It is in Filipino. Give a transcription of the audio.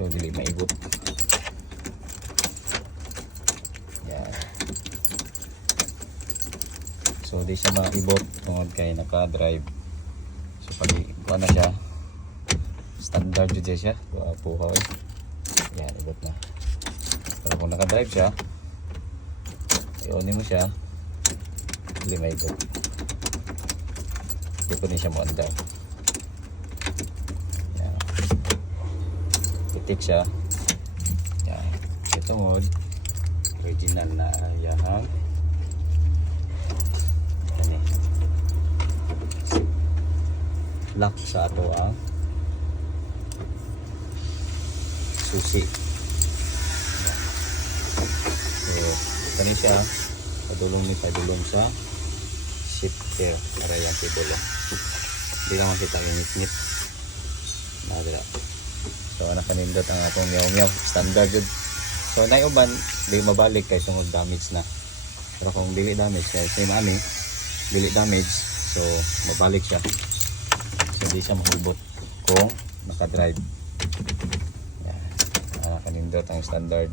So dili maibot. Yan. So di siya maibot tungod kay naka-drive. So pag kuha na siya, standard jud siya. Puha oy. Yan, ibot na. Pero kung naka-drive siya, i-on mo siya, dili maibot. Di ko din siya mo-andar. Yan. Pitik siya. Yan. Ito mode original na yahang ano lock sa ato ang susi. So kani siya padulong ni padulong sa shifter para yan tibolo. Hindi lang makita yung nip-nip. Nadala. So nakanindot ang atong meow-meow standard yun. So naiuban di mabalik kay tungod damage na. Pero kung dili damage kay same ani dili damage so mabalik siya. So di siya mahubot kung naka-drive. Yan. Nakanindot ang standard.